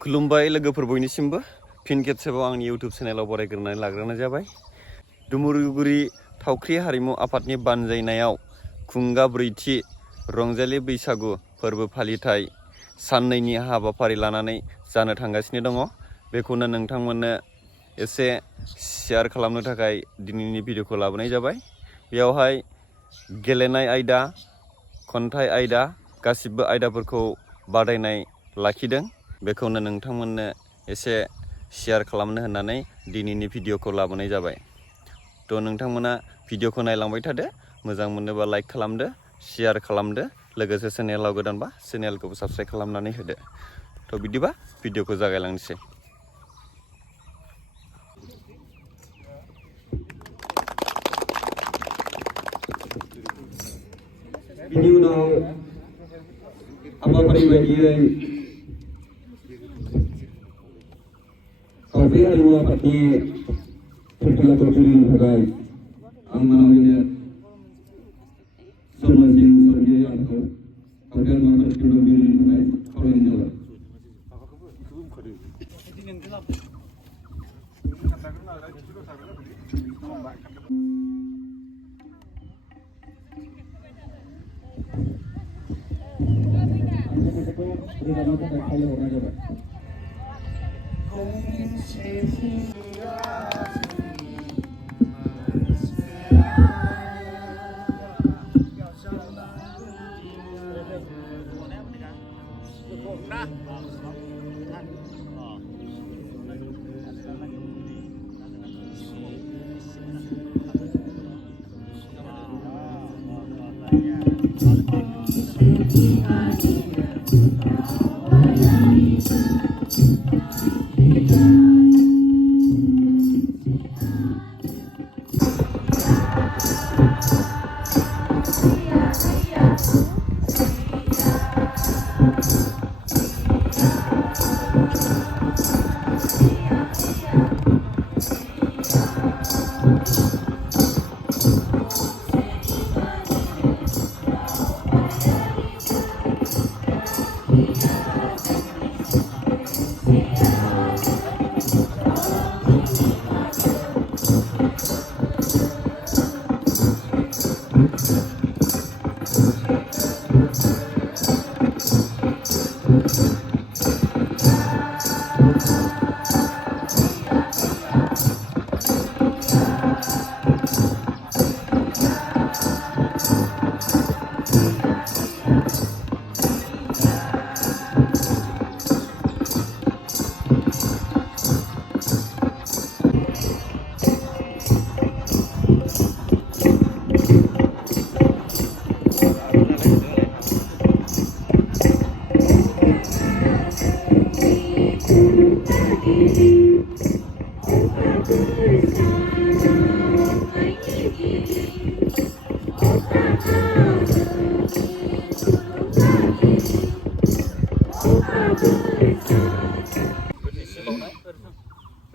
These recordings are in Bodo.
खुलुमबाय लोगोफोर बयनिसिमबो फिन खेबसेबाव आंनि इउट्युब चेनेलाव बरायग्रोनानै लाग्रोनाय जाबाय। दुमुरगुरि थावख्रि हारिमु आफादनि बानजायनायाव खुंगा ब्रैथि रंजालि बैसागु फोरबो फालिथाय साननैनि हाबाफारि लानानै जानो थांगासिनो दङ। बेखौनो नोंथांमोननो एसे शेयार खालामनो थाखाय दिनैनि भिडिअखौ लाबोनाय जाबाय। बेयावहाय गेलेनाय आयदा, खन्थाइ आयदा गासिबो आयदाफोरखौ बादायनाय लाखिदों। बेखौनो नोंथांमोननो एसे शेयार खालामनो होननानै दिनैनि भिडिअखौ लाबोनाय जाबाय। थ' नोंथांमोना भिडिअखौ नायलांबाय थादो, मोजां मोनोबा लाइक खालामदो, शेयार खालामदो, लोगोसे चेनेलाव गोदानबा चेनेलखौबो साबस्क्राइब खालामनानै होदो। थ' बिदिबा भिडिअखौ जागायलांनोसै। बिनि उनाव हाबाफारि बायदियै थावख्रि हारिमु आफादनि फोरबोखौ जुरिनो थाखाय आं मानोना सनमानसिम सरगियारि आंखौ थावख्रि हारिमु आफादनि फोरबोखौ जुरिनो थाखाय खावलायनाय जाबाय। रोजाबनो थाखाय खावलायहरनाय जाबाय।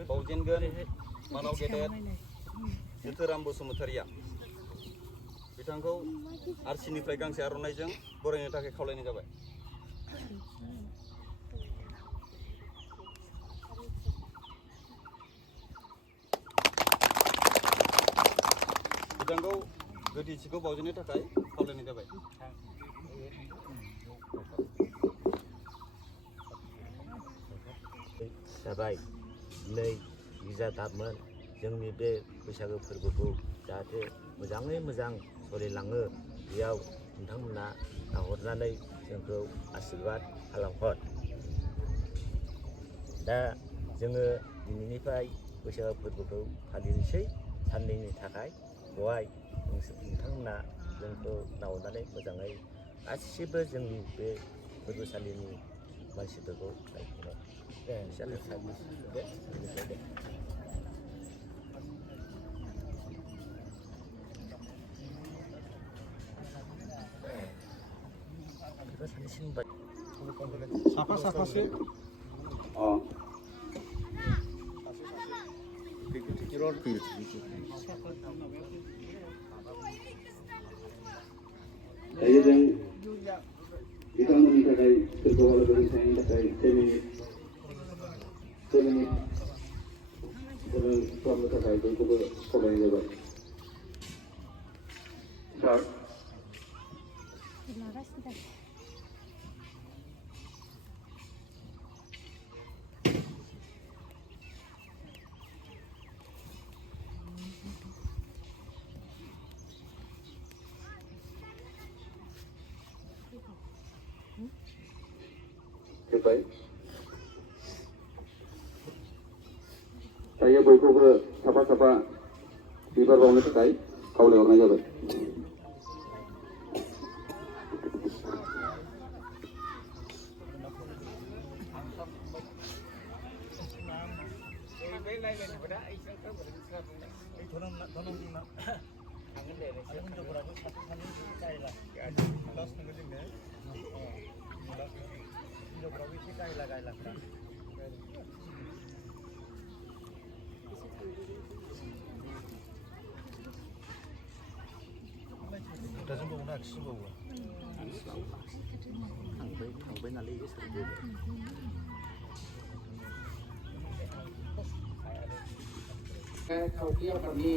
बावजेनगोन मानाव गेदेर जोथोराम बसुमतारिया बिथांखौ आरसिनिफ्राय गांसे आर'नाइजों बरायनो थाखाय खावलायनाय जाबाय। बिथांखौ गोथैसिखौ बावजेननो थाखाय खावलायनाय जाबाय। जाबाय दिनै बिजादाबमोन जोंनि बे बैसागो फोरबोखौ जाहाथे मोजाङै मोजां सोलिलाङो बेयाव नोंथांमोना नाहरनानै जोंखौ आशीर्बाद खालामहर। दा जोङो दिनैनिफ्राय बैसागो फोरबोखौ फालिनोसै साननैनि थाखाय। बेवहाय नोंथांमोना जोंखौ नाहरनानै मोजाङै गासिबो जोंनि बे फोरबोसालिनि मानसिफोरखौ नायफैनो साफा-साफासो दायो जों बिथांमोननि थाखाय सोरखौबा लोगो मोननायनि थाखाय 10 मिनिट खालामनो थाखाय बयखौबो खावलायनाय जाबाय। सार जोब्बाय। दायो बयखौबो साफा साफा बिबार बावनो थाखाय खावलायहरनाय जाबाय। थांबाय नालाय थावख्रि आफादनि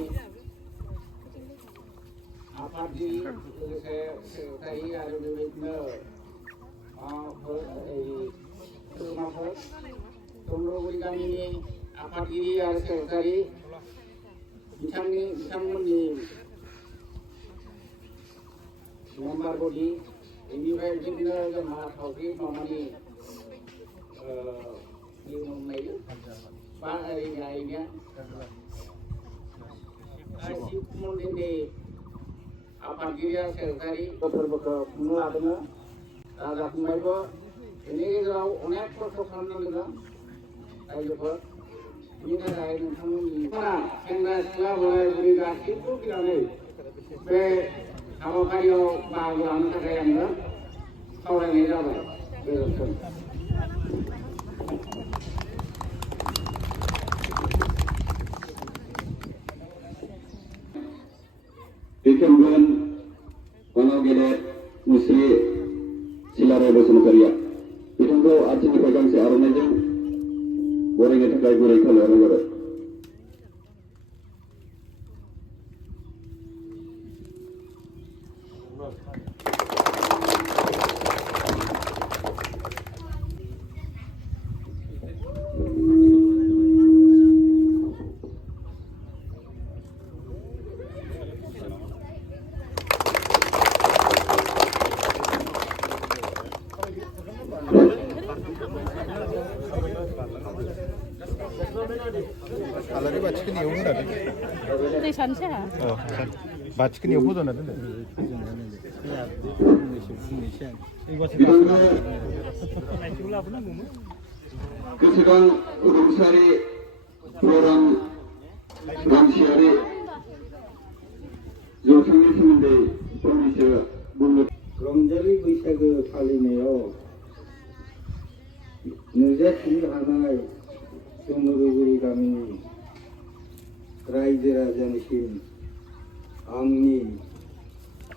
आफादगिरि लोगोसे सेक्रेटारि आरो बेबायदिनो सोद्रोमाफोर चन्द्रगुरि गामिनि आफादगिरि आरो सेक्रेटारि बिथांमोननि मेम्बार बडि बेनिफ्राय बिदिनो जोंहा थावख्रि माबानि बा ओरैनो शिव मन्दिरनि आफादगिरिया सेक्रेटारि फोरबोखौ खुंनो लादों। जाफुंबायबो बेनि गेजेराव अनेक खस्थ' खालामनांदों रायजोफोर। बिनि थाखाय नोंथांमोननि सेंग्रा सिख्ला बोराय बुरै गासैबो फैनानै बे हाबाफारियाव बाहागो लानो थाखाय आङो खावलायनाय जाबाय। गोजोन्थों। बेखेवगोन बानाव गेदेर मुस्रि सिलाराय बसुमतारिया बिथांखौ आथिंनिफ्राय गांसे आर'नाइजों बरायनो थाखाय गुरै खावलायहरनाय जाबाय। 알라리 바치킨 이용은 안 돼. 네, 전체야. 바치킨 이용 보존 안 돼. 그시간 rumsari program ramsiari जौसांनि सोमोन्दै फंनैसो बुंनो रंजालि बैसागो फालिनायाव नुजाथिनो हानाय चन्द्रगुरि गामिनि रायजो राजानिसिम आंनि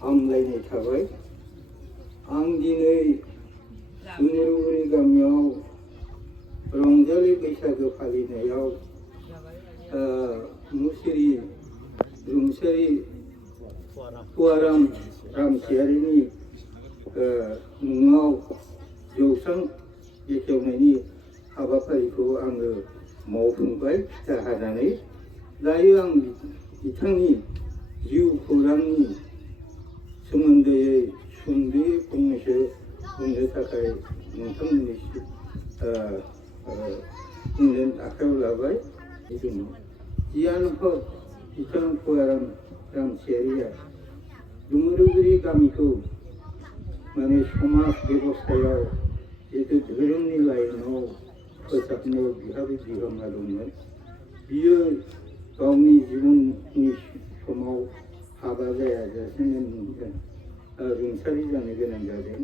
हामलायनाय थाबाय। आं दिनै चन्द्रगुरि गामियाव रंजालि बैसागो फालिनायाव मुस्रि रुंसारि फुवाराम रामसियारिनि मुङाव जौस्रां बेखेवनायनि हाबाफारिखौ आङो मावफुंबाय फिथा हानानै। दायो आं बिथांनि जिउ खौरांनि सोमोन्दै सुंद'यै फंनैसो बुंनो थाखाय नोंथांमोननि बुंनो आखायाव लाबाय। जियानोहक बिथां फुवाराम रामसियारिया डुमुरुगुरि गामिखौ माने समाज बेबस्थायाव जितु धोरोमनि लाइनाव फोसाबनायाव बिहाबो बिहोमा दंमोन। बियो गावनि जिबननि समाव हाबा जायाजासेनो रुंसारि जानो गोनां जादों।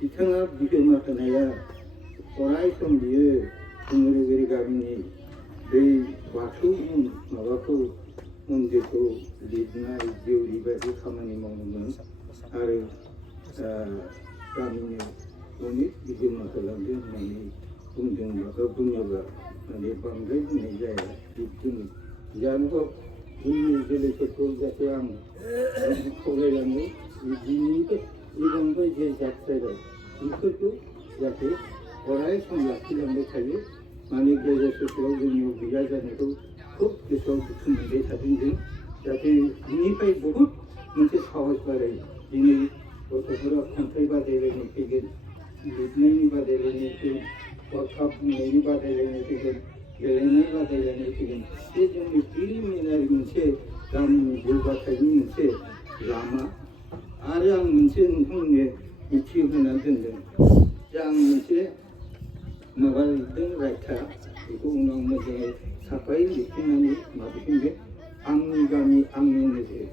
बिथाङा बिहोमा होनाया अराय सम बियो डुमुरुगुरि गामिनि बै बाथौ माबाखौ मन्दिरखौ लिरनाय देउरि बायदि खामानि मावोमोन आरो गामिनो अनेक बिहोमा होलांदों होननानै बुङोब्ला माने बांद्राय बुंनाय जाया जोङो जानो हक जोंनि जोलैफोरखौ जाहाथे आं खावलायलाङो दिनैनिफ्राय जे जाथ्रायबाय बेफोरखौ जाहाथे अराय सम लाखिलांबाय थायो माने गेजेर ससेयाव जोंनियाव गैया जानायखौ खुब गोसोआव दुखु मोनबाय थादों जों जाहाथे बिनिफ्राय बहुद मोनसे साहस बारायो दिनै गथ'फोरा खन्थाइ बादायलायनाय फैगोन लिरनायनि बादायलायनाय फैगोन हरखाब बुंनायनि बादायलायनाय फैगोन गेलेनाय बादायलायनाय फैगोन बे जोंनि प्रिलिमिनारि मोनसे गामिनि जौगाथायनि मोनसे लामा आरो आं मोनसे नोंथांमोननो मिथिहोना दोनदों जे आं मोनसे माबा लिरदों रायथा बेखौ उनाव मोजाङै साफायै लिरफिननानै माबाफिनगोन आंनि गामि आंनि नोजोर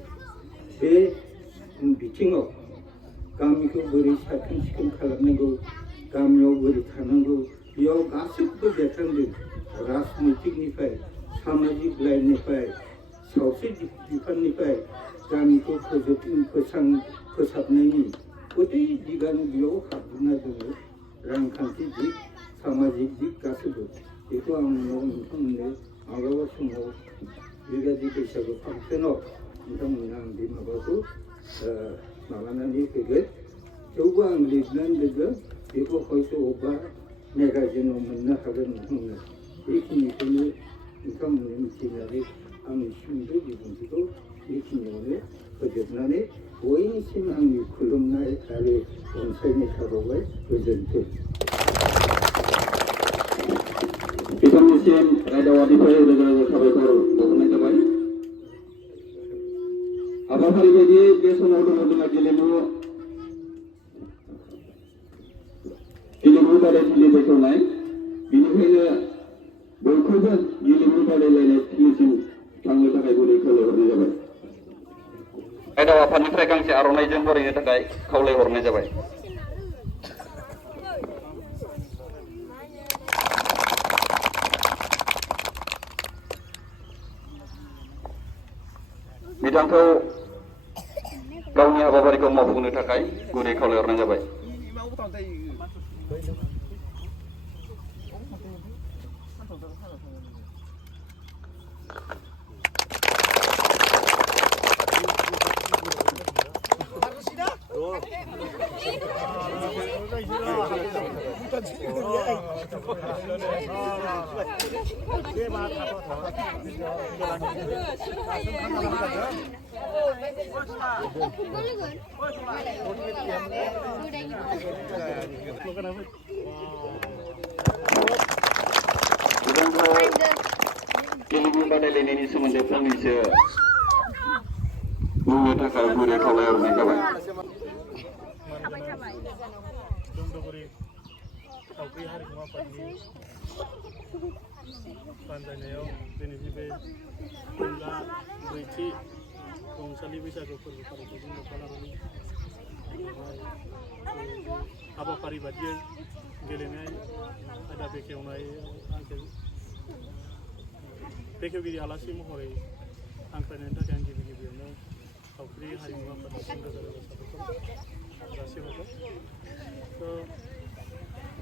बे बिथिङाव गामिखौ बोरै साखोन सिखोन खालामनांगौ गामियाव बोरै थानांगौ बेयाव गासैबो बेरखांदों राजनैतिकनिफ्राय सामाजिक लाइननिफ्राय सावस्रि बिफाननिफ्राय गामिखौ फोसाबनायनि गथै दिगानो बेयाव हाबजोबना दङ रांखान्थि दिग सामाजिक दिग गासैबो बेखौ आं नोंथांमोननो माब्लाबा समाव बेबायदि बैसागु फांसनाव नोंथांमोननो आं बे माबाखौ माबानानै होगोन थेवबो आं लिरनानै दोनगोन बेखौ हयथ' अबेबा मेगाजिनाव मोननो हागोन नोंथांमोना बेखिनिखौनो नोंथांमोननो मिथिनानै आंनि सुंद' बिबुंथिखौ बेखिनियावनो फोजोबनानै बयनिसिम आंनि खुलुमनाय आरो अनसायनाय थाबावबाय गोजोन्थों। बिथांनिसिम रायदावानिफ्राय रोजा रोजा साबायखर बावहरनाय जाबाय। हाबाफारि बायदियै बे समाव दङ जोंहा गेलेमु बादायथिलि बेखेवनाय बेनिखायनो बयखौबो गेलेमु बादायलायनाय थिलिसिम थांनो थाखाय गुरै खावलायहरनाय जाबाय। आयदाव आफादनिफ्राय गांसे आर'नाइजों बरायनो थाखाय खावलायहरनाय जाबाय। बिथांखौ गावनि हाबाफारिखौ मावफुंनो थाखाय गुरै खावलायहरनाय जाबाय। गेलेमु बादायलायनायनि सोमोन्दै फंनैसो बुंनो थाखाय गुरै खावलायहरनाय जाबाय। दंदगुरि थावख्रि हारिमु आफादनि बानजायनायाव दिनैनि बे खुंगा ब्रैथि रंजालि बैसागु फोरबो फालिथायजों लोब्बा लानानै हाबाफारि बादियै गेलेनाय आयदा बेखेवनाय आंखौ बेखेवगिरि आलासि महरै हांख्रायनायनि थाखाय आं गिबि गिबियावनो थावख्रि हारिमु आफादनिसिम रोजा रोजा साबायखर जासिहरबाय।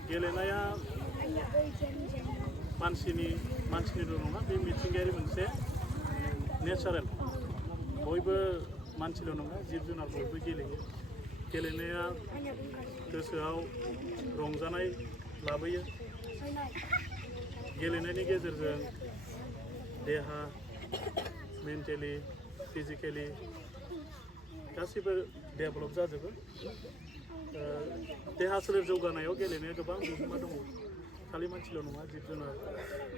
गेलेनाया मानसिनिल' नङा बे मिथिंगायारि मोनसे नेचारेल बयबो मानसिल' नङा जिब जुनार बयबो गेलेयो। गेलेनाया गोसोआव रंजानाय लाबोयो। गेलेनायनि गेजेरजों देहा मेन्टेलि फिजिकेलि गासैबो डेभेलप जाजोबो। देहा सोलेर जौगानायाव गेलेनाया गोबां बिहोमा दङ। खालि मानसिल' नङा जिब जुनार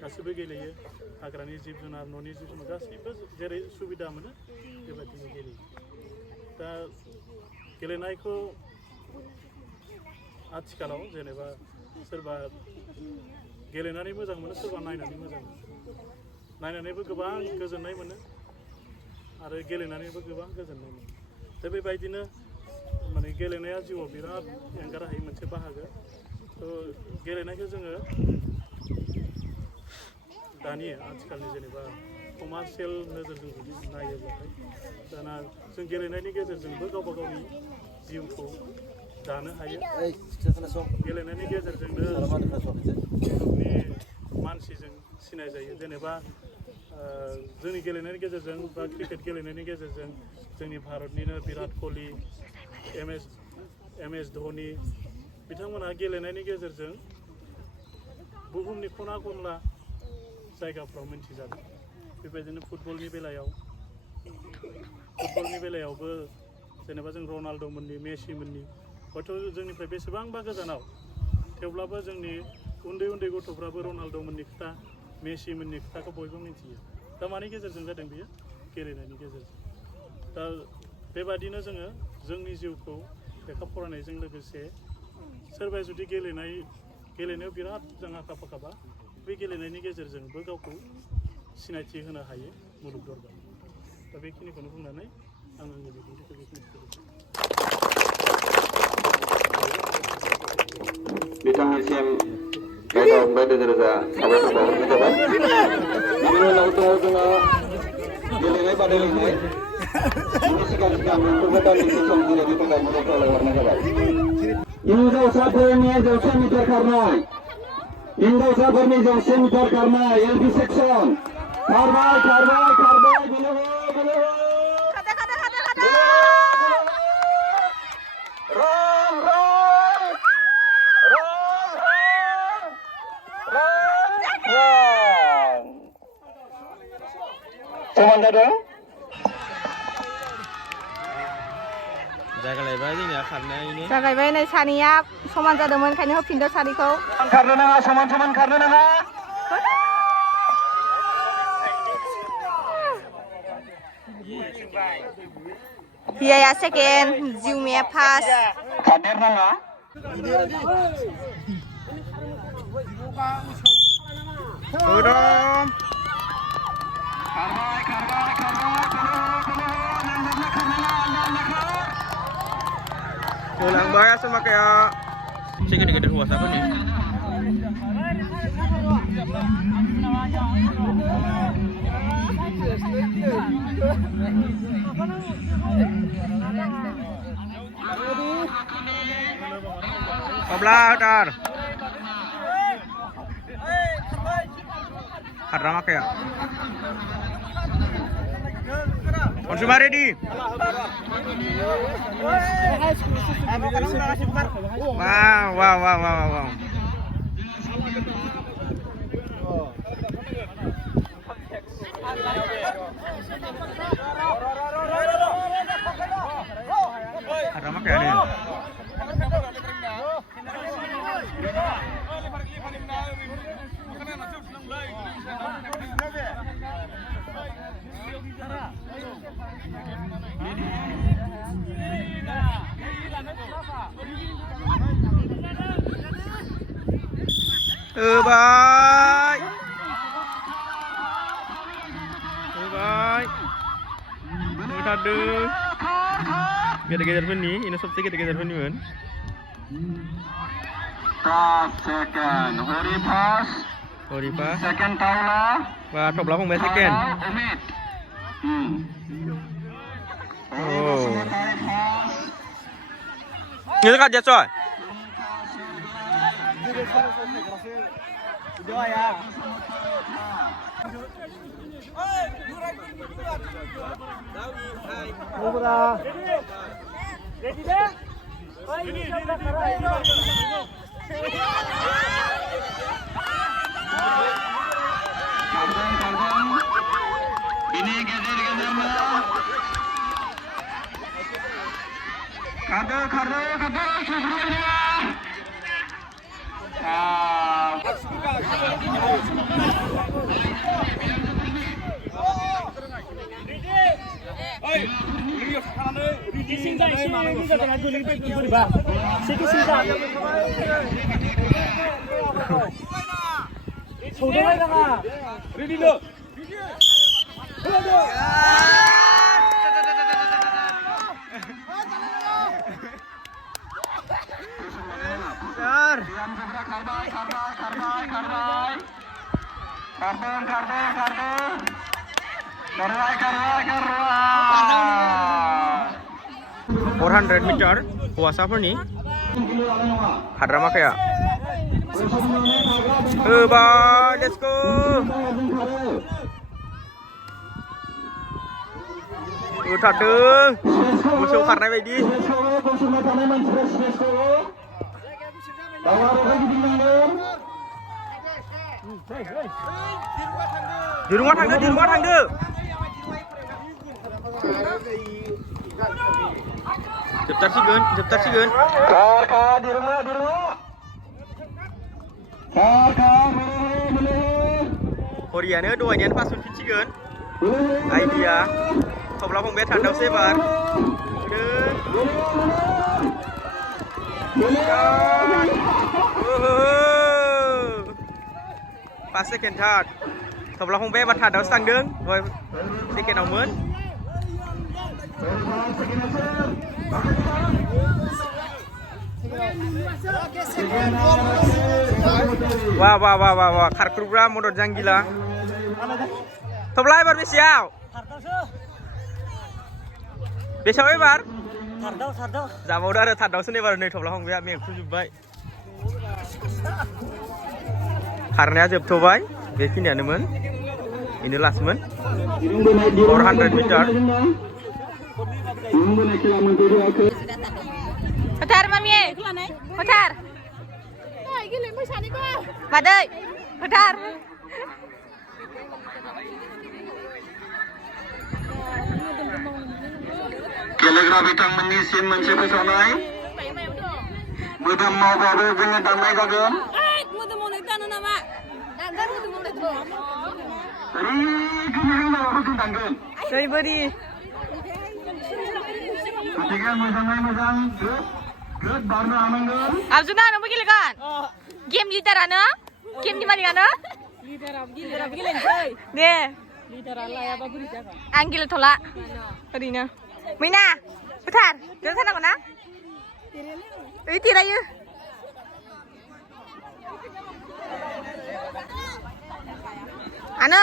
गासैबो गेलेयो। हाग्रानि जिब जुनार न'नि जिब जुनार गासैबो जेरै सुबिदा मोनो बेबायदिनो गेलेयो। दा गेलेनायखौ आथिखालाव जेनेबा सोरबा गेलेनानै मोजां मोनो सोरबा नायनानै मोजां मोनो। नायनानैबो गोबां गोजोननाय मोनो आरो गेलेनानैबो गोबां गोजोननाय मोनो। दा बेबायदिनो माने गेलेनाया जिउआव बिराद एंगारहायै मोनसे बाहागो। गेलेनायखौ जोङो दानि आथिखालनि जेनेबा कमार्शियेल नोजोरजों जुदि नायोब्लाथाय दा मानोना जों गेलेनायनि गेजेरजोंबो गावबा गावनि जिउखौ दानो हायो गेलेनायनि गेजेरजोंनो मुलुगनि मानसिजों सिनाय जायो जेनेबा जोंनि गेलेनायनि गेजेरजों बा क्रिकेट गेलेनायनि गेजेरजों जोंनि भारतनिनो बिराट कोहली एम एस धोनी बिथांमोनहा गेलेनायनि गेजेरजों बुहुमनि खना खनला जायगाफ्राव मिन्थिजादों बेबायदिनो फुटबलनि बेलायावबो जेनेबा जों रनाल्ड' मोननि मेसि मोननि हयथ' जोंनिफ्राय बेसेबांबा गोजानाव थेवब्लाबो जोंनि उन्दै उन्दै गथ'फ्राबो रनाल्ड' मोननि खोथा मेसि मोननि खोथाखौ बयबो मिन्थियो दा मानि गेजेरजों जादों बियो गेलेनायनि गेजेरजों दा बेबादिनो जोङो जोंनि जिउखौ लेखा फरायनायजों लोगोसे सोरबाया जुदि गेलेनायाव बिराद जों आखा फाखाबा बे गेलेनायनि गेजेरजोंबो गावखौ सिनायथि होनो हायो मुलुग दरबाराव दा बेखिनिखौनो बुंनानै आं आंनि बिबुंथिखौ बेखिनिखौ बिथांनिसिम गायदा फंबाय रोजा रोजा साबायखर बावहरनाय जाबाय बिनि उनाव दङ जोंहा गेलेनाय बादायलायनाय बिनि सिगां नोंथांखौ दान्दिसे सम जिरायनो थाखाय मदद खावलायहरनाय जाबाय हिन्जावसाफोरनि 100 मिटार खारनाय हिन्जावसाफोरनि 100 मिटार खारनाय एलपि सेक्सन खारबाय समान जादों जागायबाय नै सानैया समान जादोंमोन ओंखायनो होफिनदो सारिखौ खारनो नाङा समान खारनो नाङा हियाया सेकेन्ड जिउमाया फार्स्ट खारदेर नाङा Langbai sama kayak si gede-gede hawasanya. Pabla dar. Karena kayak. Konsumer ready. Wow. Ada mak ya nih. Bye. Aduh. Geser-geser nih, ini seperti geser-geser nih, man. Second, Hori pass. Second Taula. Wah, top belakang by second. Oh. Ini kan dia coy. Ini geser-gesernya. Kado sebelumnya. Karbai. 400 metre हौवासाफोरनि हाद्रामाखाया होबाय लेट्स गो होथारदों मोसौ खारनाय बायदि दिरुङा थांदो जोबथारसिगोन हरियानो दहायनियानो पास मोनफिनसिगोन आइडिया थब्ला फंबाया थांदावसो एबार पास सेकेन्ड थार्ड थब्ला फंबाया एबार थार्डआवसो थांदों दहाय सेकेन्डआवमोन वाह खारख्रुबग्रा मदद जांगिला थब्ला एबार बेसेयाव एबार जाबावदो आरो थार्डआवसो एबार नै थब्ला फंबाया मेंखुजोब्बाय खारनाया जोबथ'बाय बेखिनियानोमोन बेनो लास्टमोन 400 मिटार फोथार मामि फोथार मादै फोथार गेलेग्रा बिथांमोननिसिम मोनसे फोसावनाय मोदोम मावबाबो जोङो दामनाय जागोन दैबोरि गतिके मोजाङै मोजां ग्रोब बारनो हानांगोन अर्जुना नोंबो गेलेगोन गेम लिडारानो गेमनि मालिकानो दे आं गेलेथ'ला ओरैनो मैना फोथार देरहाथारनांगौ ना ओइ देरहायो आनै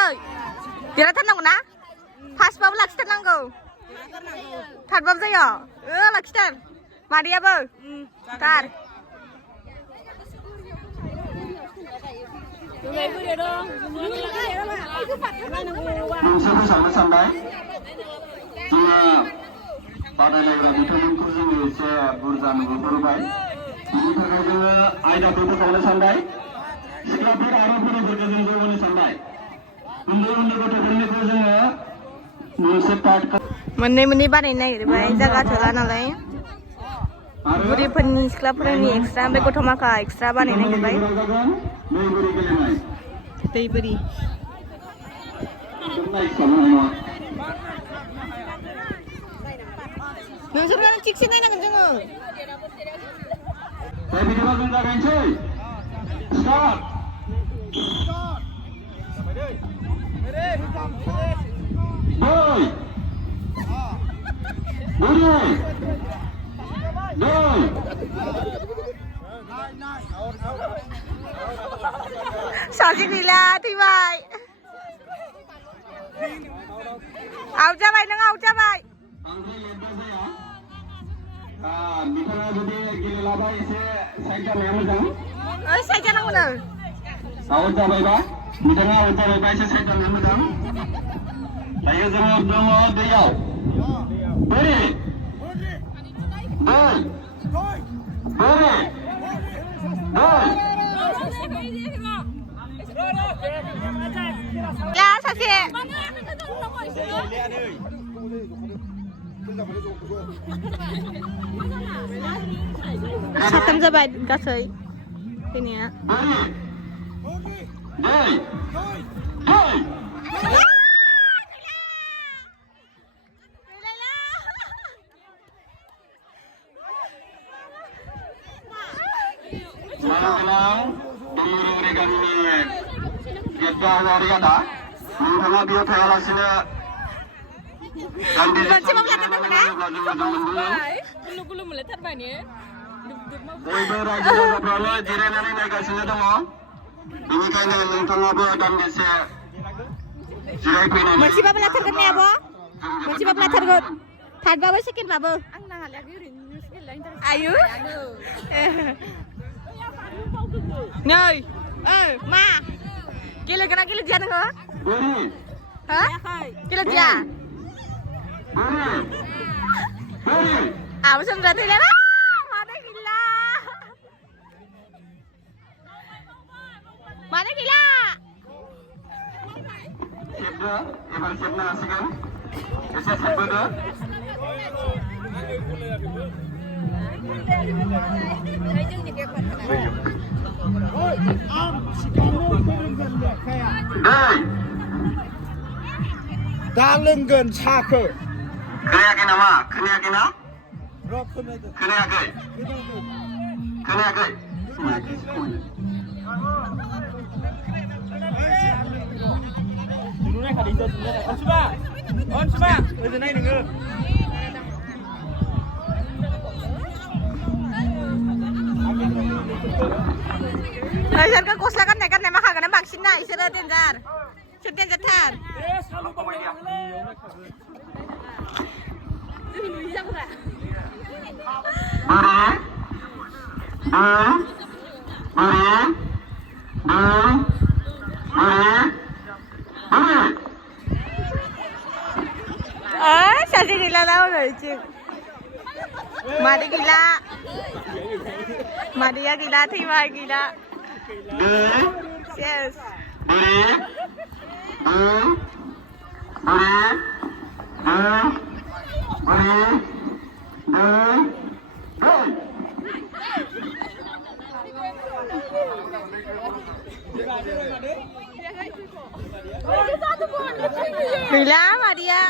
देरहाथारनांगौ ना फार्स्टबाबो लाखिथारनांगौ थार्डबाबो जायो लाखिथार मादैयाबो थार मोनसे फोसावनो सानबाय जोङो बादायलायग्रा बिथांमोनखौ जोङो एसे बुरजा नुबोबाय बिनि थाखाय जोङो आयदाखौ फोसावनो सानबाय सिख्लाफोर आरो बोराइफोरखौ जों जौगानो सानबाय उन्दै गथ'फोरनिखौ जोङो मोनसे पार्ट मोननै बानायनो नागिरबाय जागा थोला नालाय बुरिफोरनि सिख्लाफोरनि एक्सट्रा ओमफ्राय गथ' माखा एक्सट्रा बानायनो नागिरबाय दैबोरि नोंसोरनो थिगसे नायनांगोन जोङो बिदिबा जों जागायनोसै स्टार्ट सासे गैला थैबाय आउट जाबाय नों आउट जाबाय बिथाङा जुदि गेलेलाबा एसे साइड जानाया मोजां साइड जानांगौनो आउट जाबायबा बिथाङा आउट जाबायबा एसे साइड जानाया मोजां दायो जोङो दङ दैयाव बोरि दै बोरि दै सासे साथाम जाबाय गासै फैनाया नोंथाङा बेयाव थायालासिनो बयबो रायजो राजाफ्रानो जिरायनानै नायगासिनो दङ बेनिखायनो नोंथाङाबो दान्दिसे जिरायफैनानै मोनसेबाबो लाथारगोन ने आब' मोनसेबाबो लाथारगोन थार्डबाबो सेकेन्डबाबो आयु नै मा गेलेगोन ना गेलेदिया नोङो हो गेलेदिया आबो सोमजा थैलाय माने गैला माने गैला Siapnya, emang siapnya ngasihkan. Bisa siap bener. Dai. 다른건 차크. Kena nama, kena. Kena. 눈에 가리 있어. 원수마. 어디 나 있는 거? Laser gosla kan nekat nema kagak nembak sini, isera denjar, sedang jatar. Saja gila tahu loh cik. Madi gila. Madia gila, Thima gila. Yes. Gila Madia.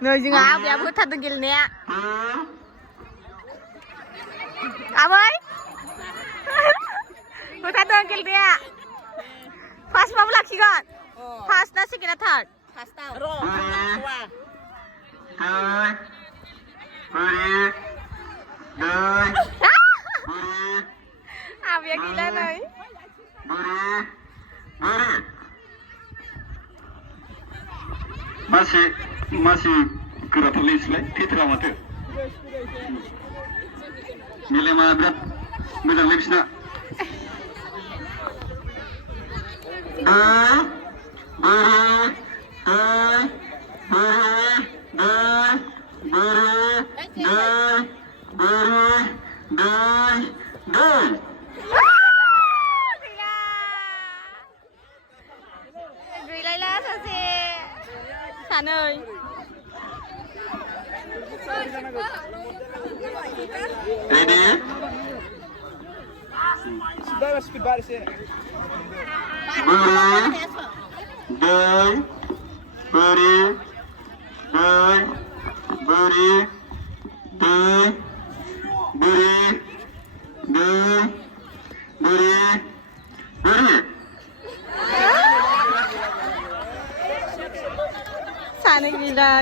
Người dừng áo bây giờ thật được gil nè. Apa? Bukan dong gil nè. Fast mau lagi kan? Fast nasi kena third. Fast tau. Apa ya gila nih? Masih gerak tulis lagi, tidak mati. Milih mana berat, berat lebih nak. Gửi lại lá sao gì? Sản ơi. Ready? Sudah masuk ke baris ya. Sana gila.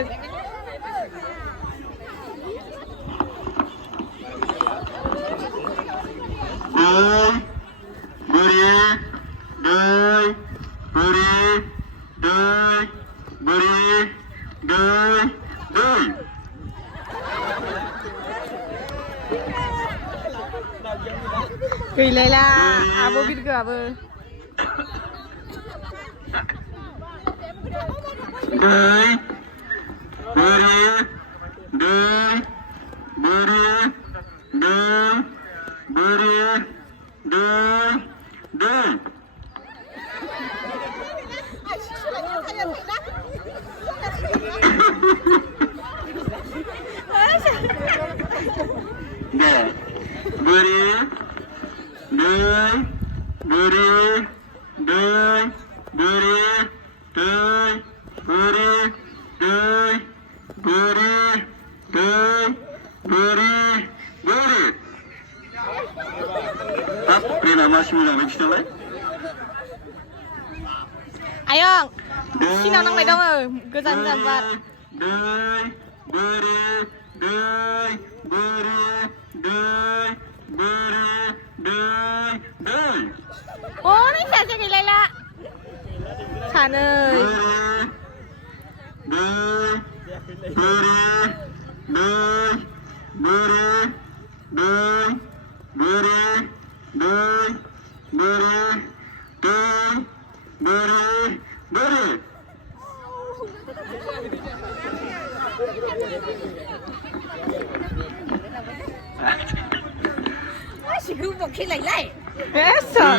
Gửi lại là abo biết gửi abo. Ayong, sini nang mai dong ơi, kesan sabar. Oh, ini saja gila lah. सानै siku mau kilai lai. Esok.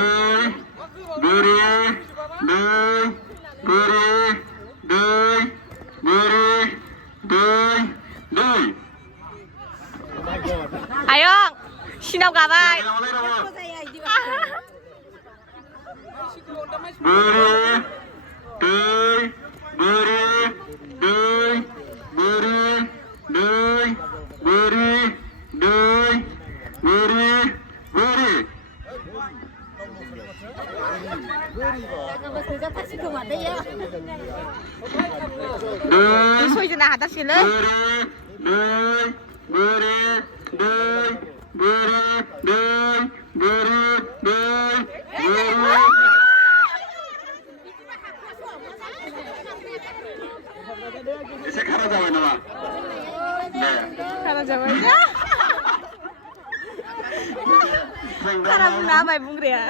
Ayo, sinau gabai. 소이즈나 하다실래? Saya kara jawab nama. Kara jawabnya. Kara bunga apa ya bunga ya?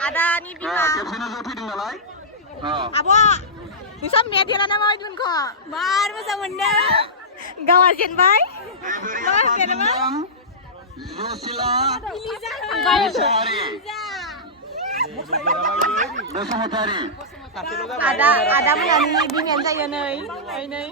Ada nih Bima. Abo, bisa media lah nama Jun kok. Bar masa menda. Gawasin bay. Gawasin apa? Yosila. Ada menyanyi Bima saya nih. Ini.